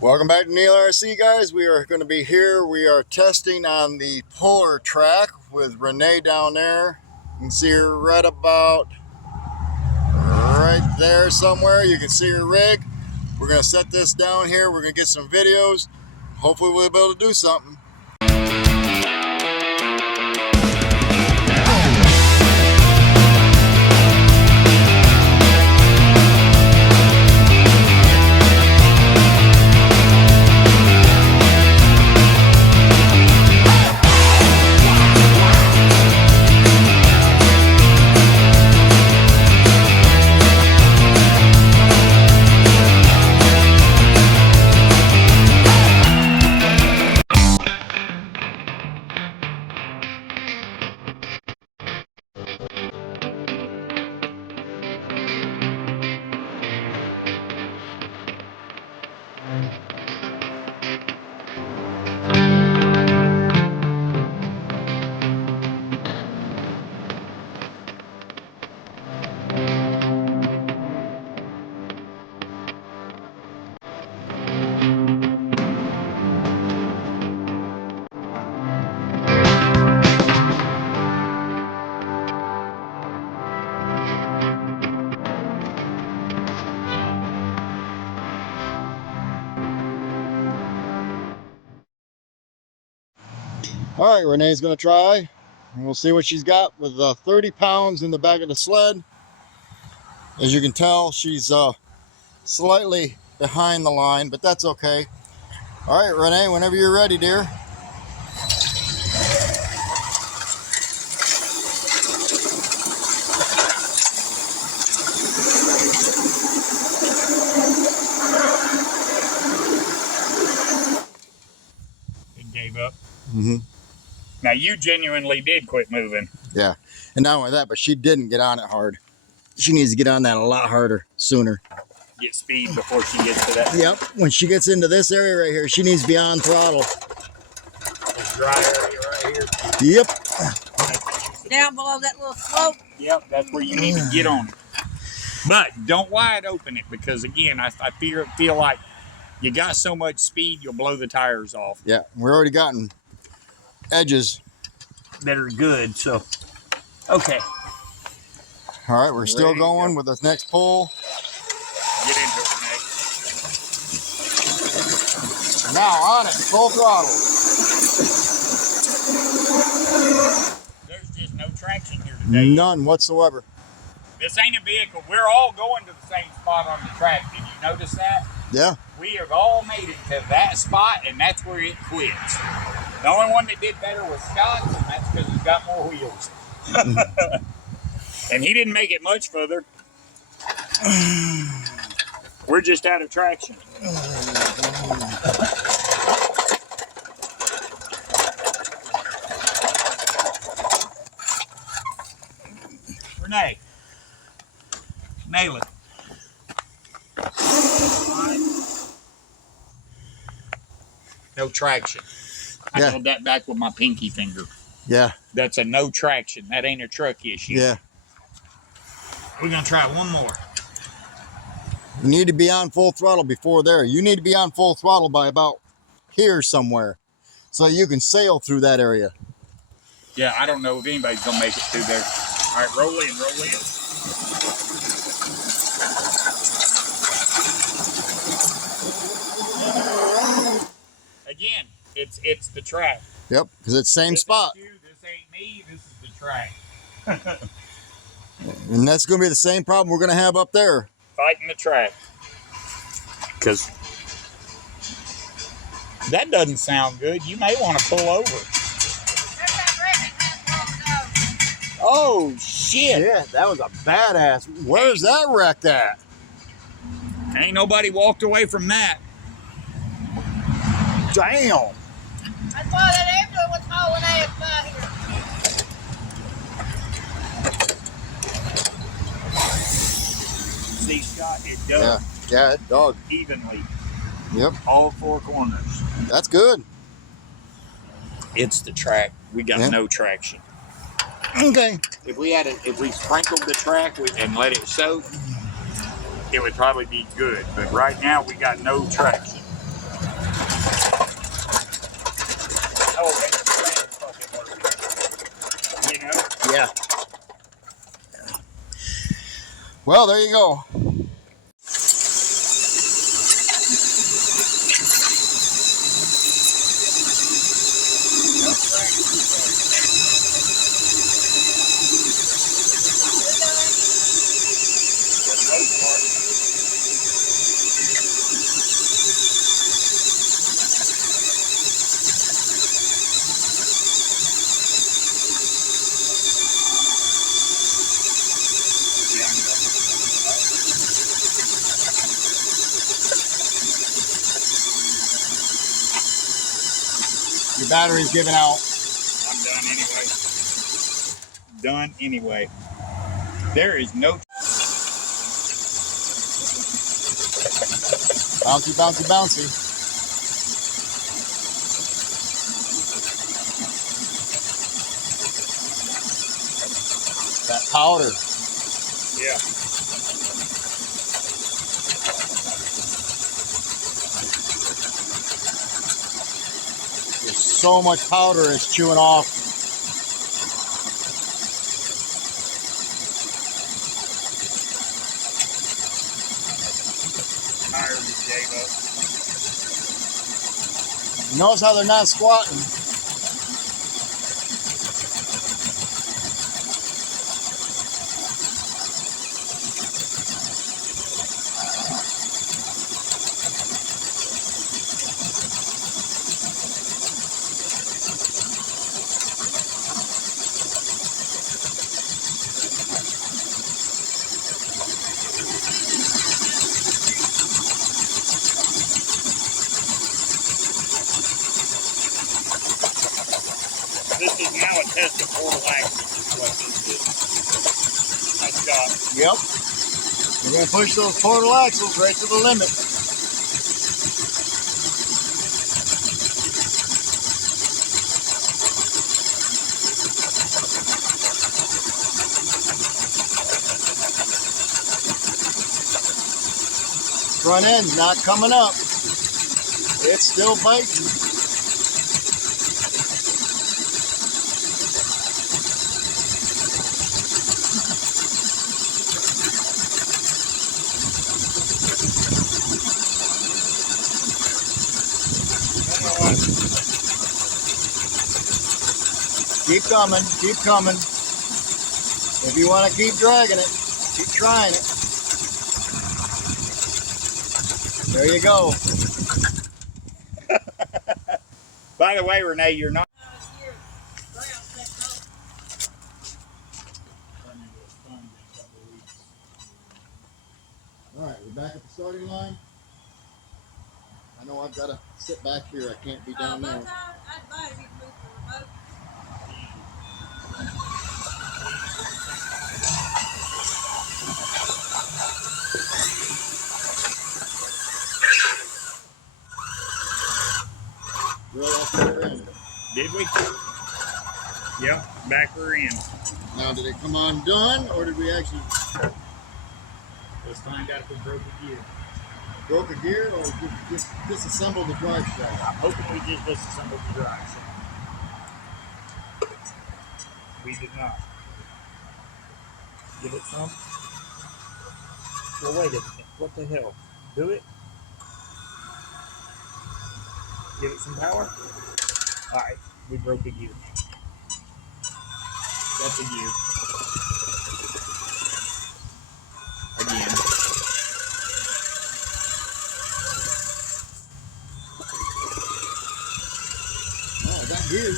Welcome back to Neil RC, guys. We are going to be here. We are testing on the puller track with Renee down there. You can see her right about right there somewhere. You can see her rig. We're going to set this down here. We're going to get some videos. Hopefully we'll be able to do something. All right, Renee's going to try, and we'll see what she's got with 30 pounds in the back of the sled. As you can tell, she's slightly behind the line, but that's okay. All right, Renee, whenever you're ready, dear. It gave up. Mm-hmm. Now, you genuinely did quit moving. Yeah, and not only that, but she didn't get on it hard. She needs to get on that a lot harder sooner. Get speed before she gets to that. Yep, when she gets into this area right here, she needs to be on throttle. This dry area right here. Yep. Down below that little slope. Yep, that's where you need to get on it. But don't wide open it, because again, I feel like you got so much speed, you'll blow the tires off. Yeah, we're already gotten edges That are good, so. Okay. All right, we're still going with this next pull. Get into it, Renee. Now on it, full throttle. There's just no traction here today. None whatsoever. This ain't a vehicle. We're all going to the same spot on the track. Did you notice that? Yeah. We have all made it to that spot, and that's where it quits. The only one that did better was Scott's, and that's because he's got more wheels. And he didn't make it much further. We're just out of traction. Renee, nail it. No traction. I held that back with my pinky finger. Yeah. That's a no traction. That ain't a truck issue. Yeah. We're going to try one more. You need to be on full throttle before there. You need to be on full throttle by about here somewhere so you can sail through that area. Yeah, I don't know if anybody's going to make it through there. All right, roll in, roll in. Again, it's the track. Yep, because it's the same spot. This ain't me, this is the track. And that's going to be the same problem we're going to have up there. Fighting the track. Because that doesn't sound good. You may want to pull over. Oh, shit. Yeah, that was a badass. Where's that wrecked at? Ain't nobody walked away from that. Damn. That's why that ambulance was hauling ass by here. See, Scott, it does. Yeah, it dug evenly. Yep. All four corners. That's good. It's the track. We got no traction. Okay. If we sprinkled the track and let it soak, it would probably be good. But right now we got no traction. Yeah. Well, there you go. Your battery's giving out. I'm done anyway. Done anyway. There is no. Bouncy, bouncy, bouncy. That powder. Yeah. There's so much powder it's chewing off. Tires just gave up. You notice how they're not squatting. This is now a test of portal axles, is what this is. Nice job. Yep. We're going to push those portal axles right to the limit. Front end's not coming up. It's still biting. Keep coming, keep coming. If you want to keep dragging it, keep trying it. There you go. By the way, Renee, you're not. All right, we're back at the starting line. I know I've got to sit back here. I can't be down there. I'd advise you to move the remote. We're off there in. Did we? Yep, back we're in. Now, did it come undone, or did we actually Let's find out if we broke a gear. broke a gear, or just disassemble the drive shaft? I'm hoping we just disassembled the drive shaft. We did not. Give it some. Well, wait a minute. What the hell? Do it. Give it some power. All right, we broke a gear. That's a gear. Again. Oh, I got gear.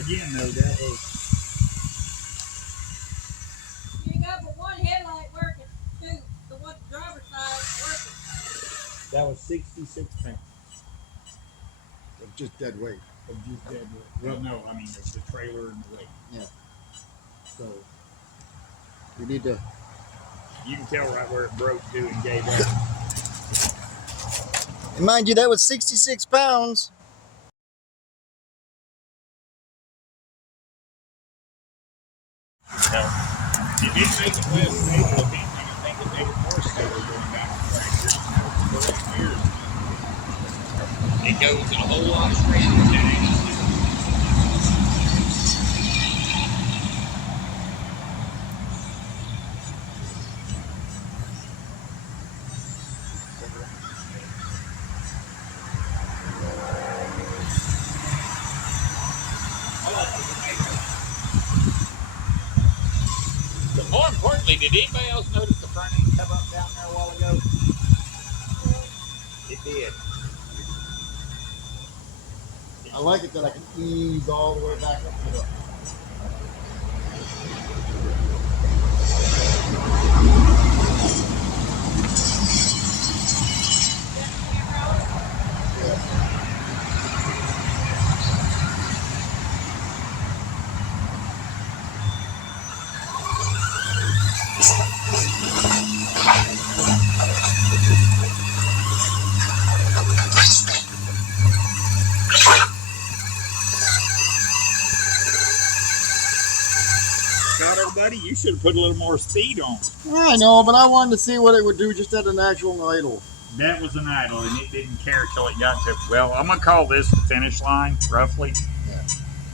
Again, though, that was. You got but one headlight working, two. The one driver's side working. That was 66 pounds Of just dead weight. of just dead weight. Well, no, I mean it's the trailer and the weight. Yeah. So We need to. you can tell right where it broke to and gave up. And mind you, that was 66 pounds. It didn't make it less stable. If anything, I think it made it more stable going down the track. It goes a whole lot straighter than it is. did anybody else notice the front end come up down there a while ago? It did. I like it that I can ease all the way back up to the. God, old buddy, you should have put a little more speed on. I know, but I wanted to see what it would do just at an actual idle. That was an idle, and it didn't care till it got to. Well, I'm gonna call this the finish line, roughly. Yeah.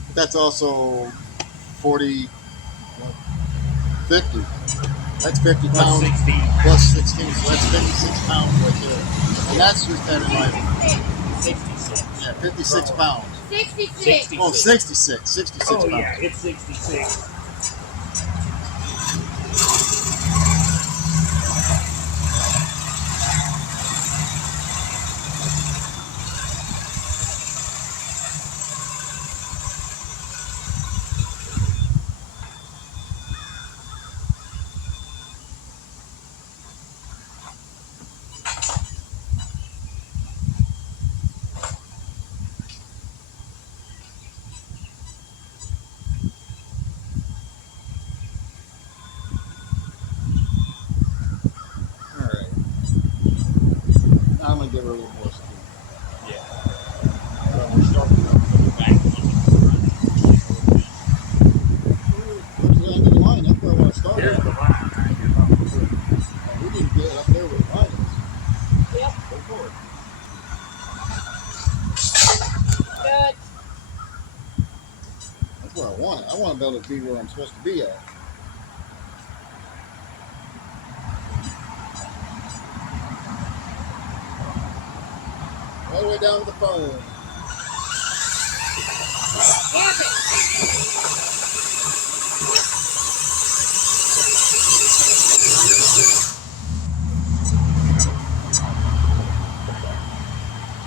But that's also 40, 50. That's 50 Plus pounds 16. plus 16, so that's 56 pounds right there. And that's just at an idle. 66. Yeah, 56 pounds. 66. Oh, 66. 66 Oh, pounds. yeah, it's 66. Alright. Now I'm going to give her a little more speed. Yeah. Well, we're starting to put it back on Where's the end of the line? That's where I want to start. Here's at. the line. We didn't get up there with the line. Yep. Go for it. Good. That's where I want it. I want to be able to be where I'm supposed to be at. All the way down to the phone. Camp it.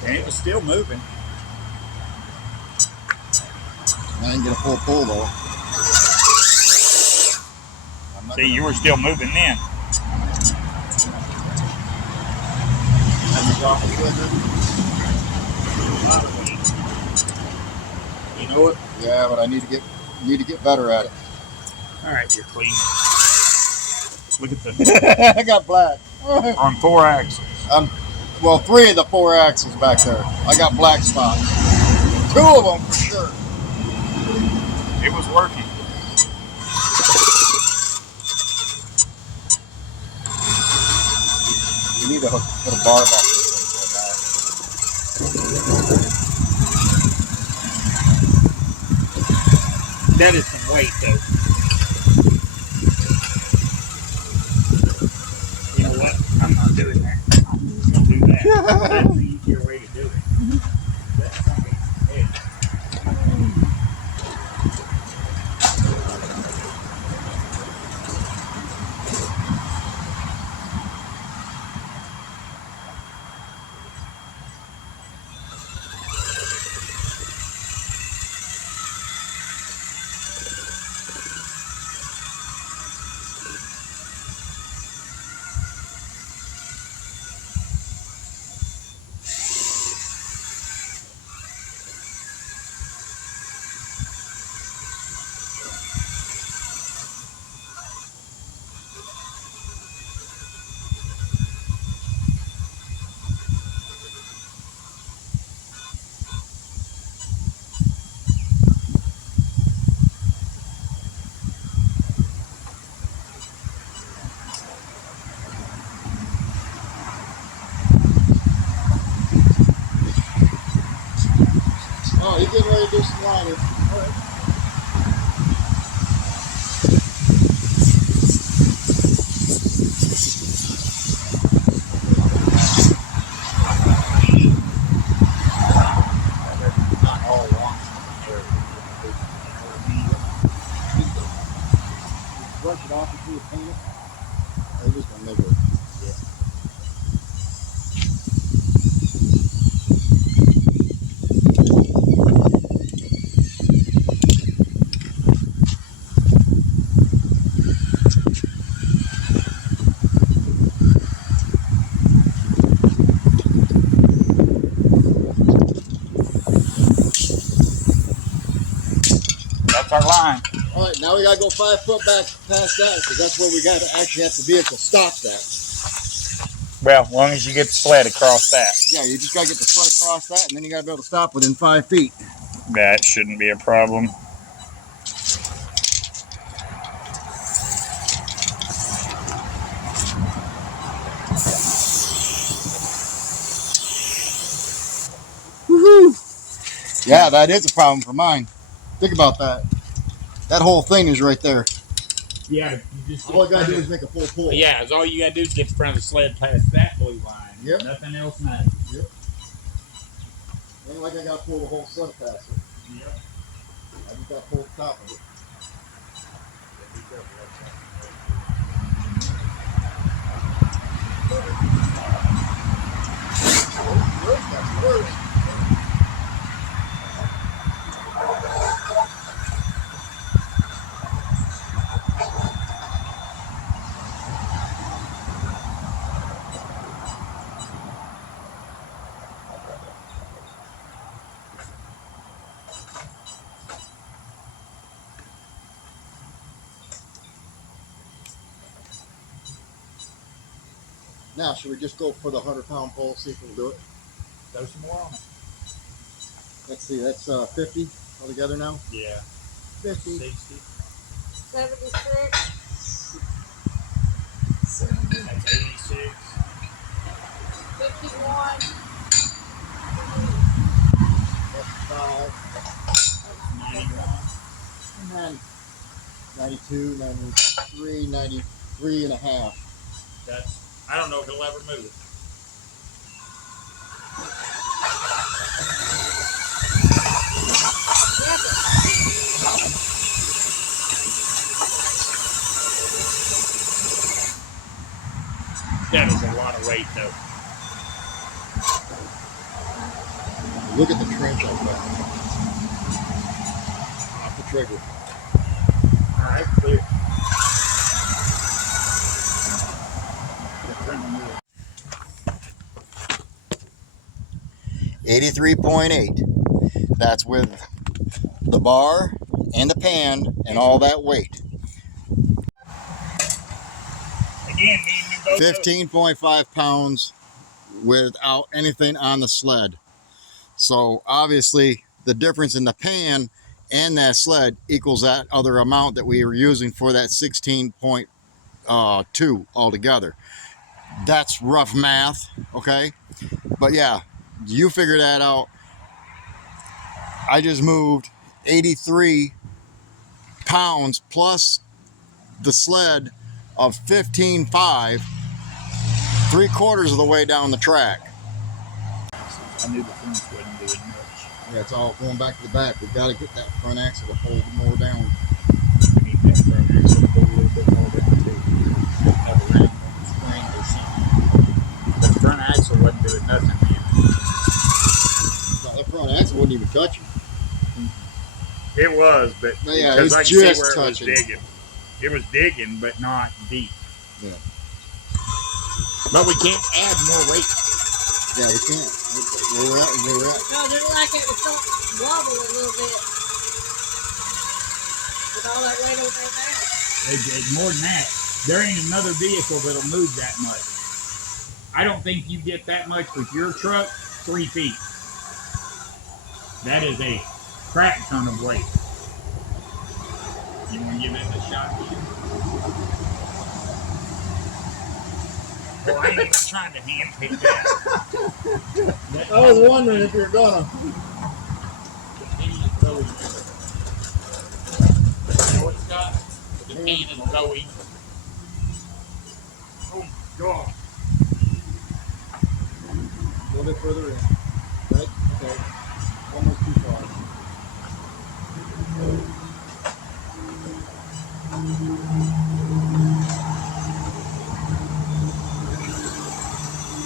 And it was still moving. I didn't get a full pull though. See, you were still moving then. You know it? Yeah, but I need to get better at it. All right, you're clean. Look at the I got black. on 4 axles. Well, 3 of the 4 axles back there. I got black spots. 2 of them for sure. It was working. You need to put a bar back That is some weight, though. You know what? I'm not doing that. I'm just gonna do that. That's the easier way to do it. That's something. Hey. Oh, he's getting ready to do some lining. All right. Not all along there. Brush it off before you paint it. That's our line. All right, now we gotta go 5 foot back past that because that's where we gotta actually have the vehicle stop that. Well, as long as you get the sled across that. Yeah, you just gotta get the sled across that, and then you gotta be able to stop within 5 feet. That shouldn't be a problem. Woohoo! Yeah, that is a problem for mine. Think about that. That whole thing is right there. Yeah, you just all I gotta do is make a full pull. Yeah, all you gotta do is get the front of the sled past that blue line. Yep. Nothing else matters. Yep. Ain't like I gotta pull the whole sled past it. Yep. I just gotta pull the top of it. That's worse. Now, should we just go for the 100-pound pole, see if we'll do it? Throw some more on it. Let's see, that's 50 altogether now? Yeah. 50. 60. 76. That's 86. 51. That's 5. That's 91. And then 92, 93, 93 and a half. I don't know if it'll ever move it. That is a lot of weight, though. Look at the trench on that. Off the trigger. All right, clear. 83.8. That's with the bar and the pan and all that weight. Again, me and you both 15.5 pounds without anything on the sled. So obviously the difference in the pan and that sled equals that other amount that we were using for that 16.2 altogether. That's rough math, okay? But yeah, you figure that out. I just moved 83 pounds plus the sled of 15.5, 3/4 of the way down the track. I knew the front wasn't doing much. Yeah, it's all going back to the back. We've got to get that front axle to hold more down. I need that front axle to hold a little bit more down, too. Have a round on the spring or something. But the front axle wasn't doing nothing, man. No, that front axle wouldn't even touch you. It was, but yeah, because it's I can see just where touching. it was digging. It was digging, but not deep. Yeah. But we can't add more weight. Yeah, we can't. Where we're at, where we're at. No, it looked like it was starting to wobble a little bit. With all that weight over there now. More than that, there ain't another vehicle that'll move that much. I don't think you get that much with your truck 3 feet. That is a crap ton of weight. You want to give it a shot? Well, I ain't even trying to hand pick that. I was wondering if you're gonna. Continue to go. You know what, Scott? The pan is going. Oh my God. A little bit further in. Right? Okay. Almost too far.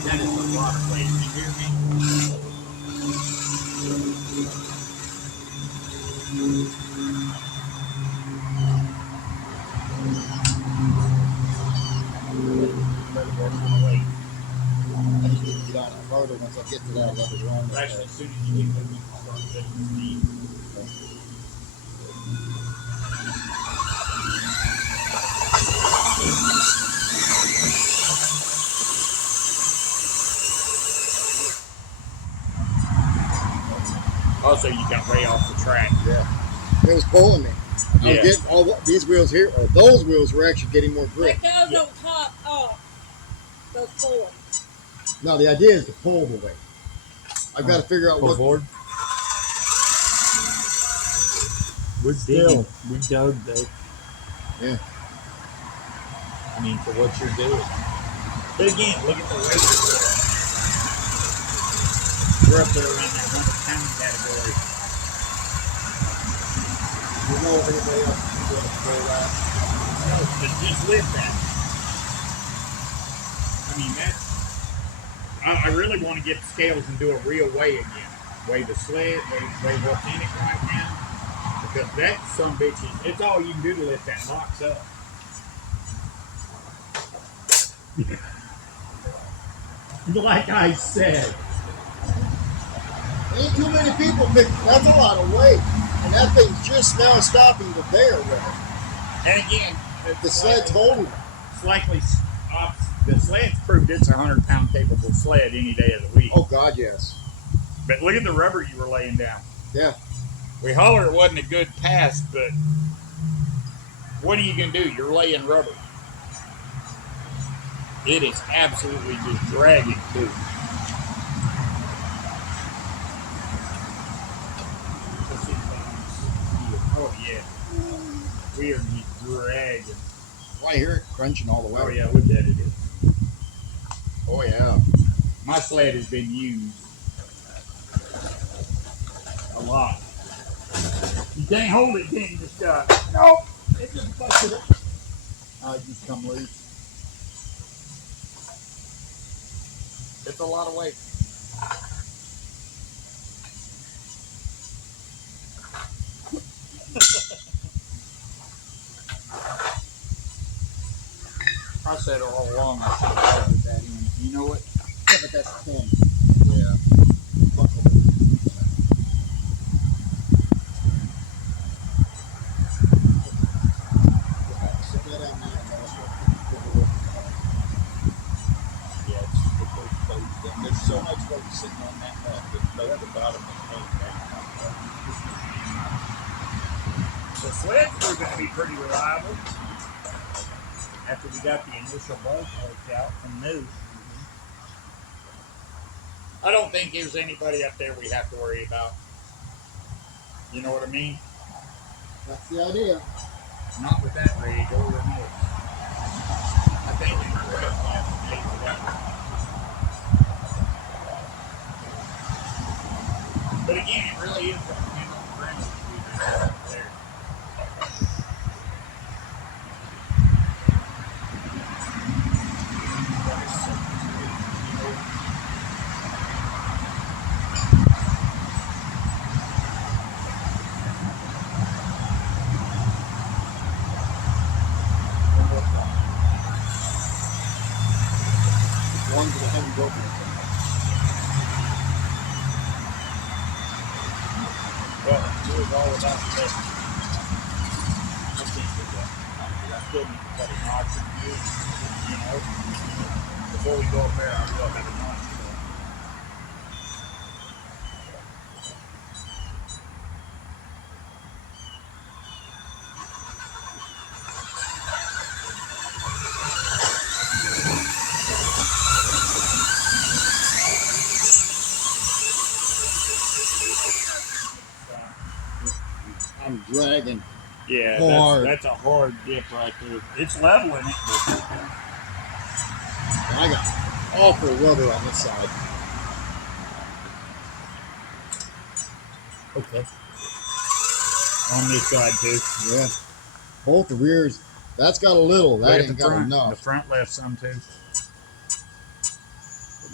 That is a lot of weight. You hear me? I just need to get on it farther. Once I get to that level wrong. Actually, as soon as you get moving, start getting speed. also you got way off the track. Yeah. It was pulling me. I was Yeah. getting all these wheels here, or those wheels were actually getting more grip. Take those on top off. Those four. No, the idea is to pull the weight. I've got to figure out Pull what. board. We're Still. digging. We dug, though. Yeah. I mean, for what you're doing. But again, look at the weight. We're up there around that 100-pound category. You know if anybody else is going to pull that. No, but just lift that. I mean, that's. I really want to get the scales and do a real weigh again. Weigh the sled, weigh what's in it right now. Because that some bitches, it's all you can do to lift that box up. Like I said. Ain't too many people pick. That's a lot of weight, and that thing's just now stopping to there with it. And again, The sled's holding it. Slightly the sled's proved it's a 100-pound capable sled any day of the week. Oh God, yes. But look at the rubber you were laying down. Yeah. We holler it wasn't a good pass, but what are you gonna do? You're laying rubber. It is absolutely just dragging too. Let's see if I can see it. Oh yeah. We are just dragging. Well, I hear it crunching all the way. Oh yeah, look at it. Oh yeah. My sled has been used a lot. You can't hold it, can you, Scott? Nope. It just busted it. It just come loose. It's a lot of weight. I said all along I should have added that in. You know what? Yeah, but that's 10. Yeah. Yeah, it's the first place. There's so much weight sitting on that nut that at the bottom of the paint down. The sled's proving to be pretty reliable. After we got the initial bug worked out from new. I don't think there's anybody up there we have to worry about. You know what I mean? That's the idea. Not with that rig or remote. I think it's correct last day for that one. But again, it really is going to depend on the ground we have up there. Ones that haven't broken. Well, it was all about the best. I can't do that. I still need to cut a notch in here, you know. Before we go up there, I will have a notch. I'm dragging. Yeah, Hard. that's a hard dip right there. It's leveling it. And I got awful rubber on this side. Okay. On this side too. Yeah. Both the rears. That's got a little. That Look at ain't the got front. enough. The front left some too.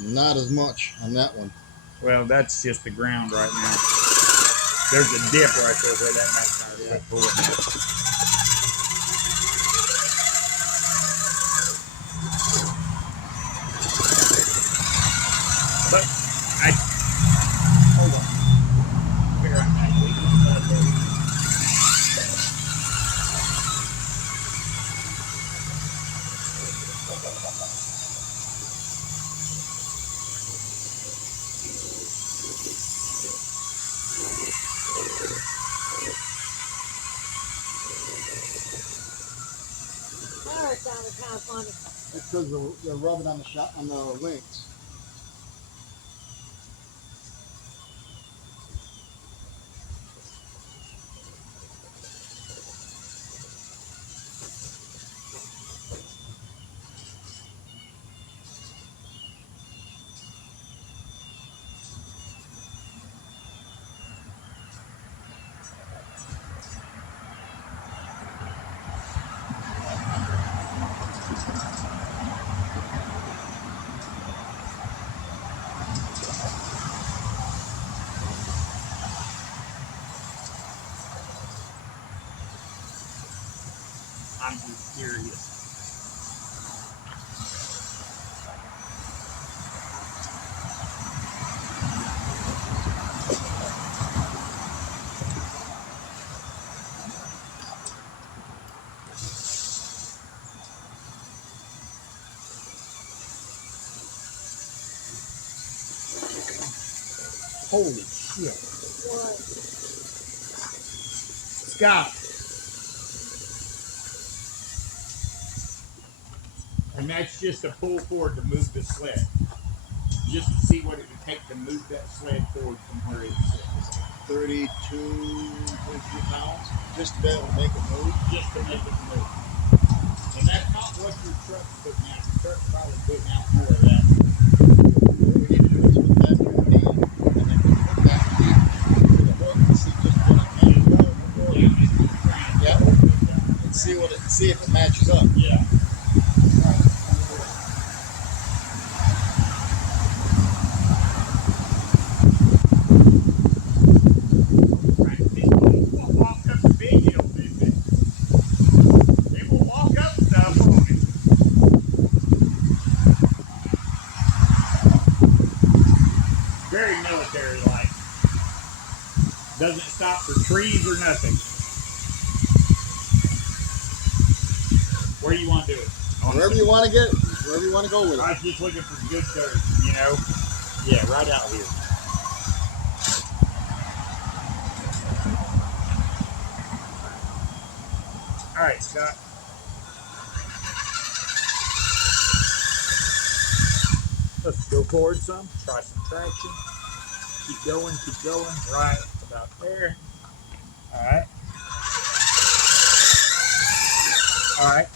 Not as much on that one. Well, that's just the ground right now. There's a dip right there where that might start pulling. But hold on. Figure out how to do this. because they're rubbing on the shot on the links. I'm just curious. Holy shit. What? Scott. And that's just a pull forward to move the sled. Just to see what it would take to move that sled forward from where it sits. 32, 33 pounds, just to be able to make it move. Just to make it move. And that's not what your truck's putting out. Your truck's probably putting out more of that. What we need to do is put that to the knee, and then put that knee to the hook and see just what it can go. Yeah. And see if it matches up. Yeah. Very military-like. Doesn't stop for trees or nothing. Where do you want to do it? Wherever you want to get it, wherever you want to go with it. I was just looking for good dirt, you know? Yeah, right out here. All right, Scott. Let's go forward some. Try some traction. Keep going, keep going. Right about there. All right. All right.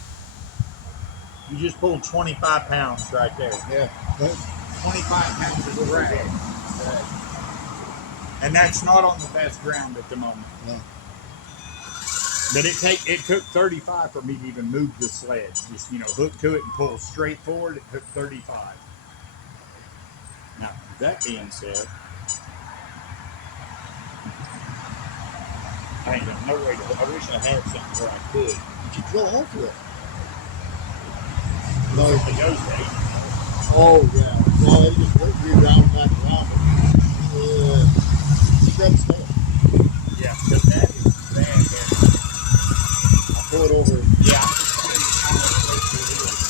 You just pulled 25 pounds right there. Yeah. 25 pounds of drag. And that's not on the best ground at the moment. No. But it took 35 for me to even move the sled. Just, hook to it and pull straight forward. It took 35. Now, that being said, I ain't got no way to. I wish I had something where I could. Did you drill a hole through it? No, it goes there. Oh, yeah. Well, it just reround back around it. Scrub stone. Yeah, because that is bad. I'll pull it over. Yeah, I'm just telling you how much weight it is.